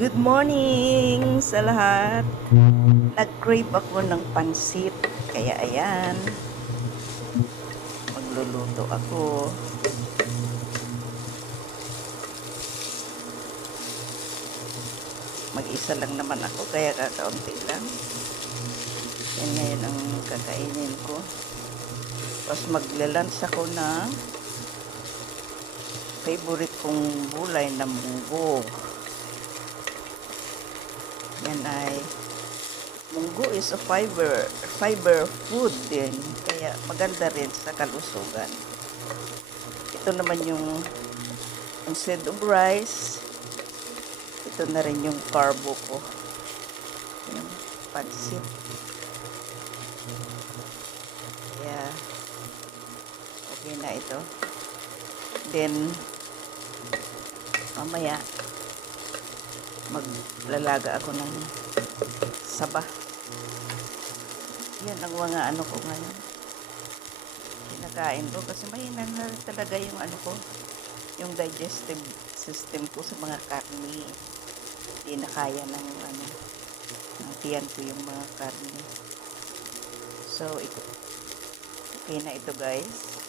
Good morning sa lahat. Nag-crave ako ng pansit. Kaya ayan, magluluto ako. Mag-isa lang naman ako, kaya kakaunti lang. Yan ngayon ang kakainin ko. Tapos maglalunch ako na favorite kong gulay na munggo. Yan ay munggo is a fiber food din, kaya maganda rin sa kalusugan. Ito naman yung instead of rice, ito na rin yung carbo ko, yung pansit. Kaya okay na ito. Then mamaya maglalaga ako ng saba. Yan ang mga ano ko ngayon. Kinakain ko kasi mahina na talaga yung ano ko, yung digestive system ko sa mga karne. Hindi na kaya ng ano, ng tiyan ko yung mga karne. So, ito, okay na ito guys.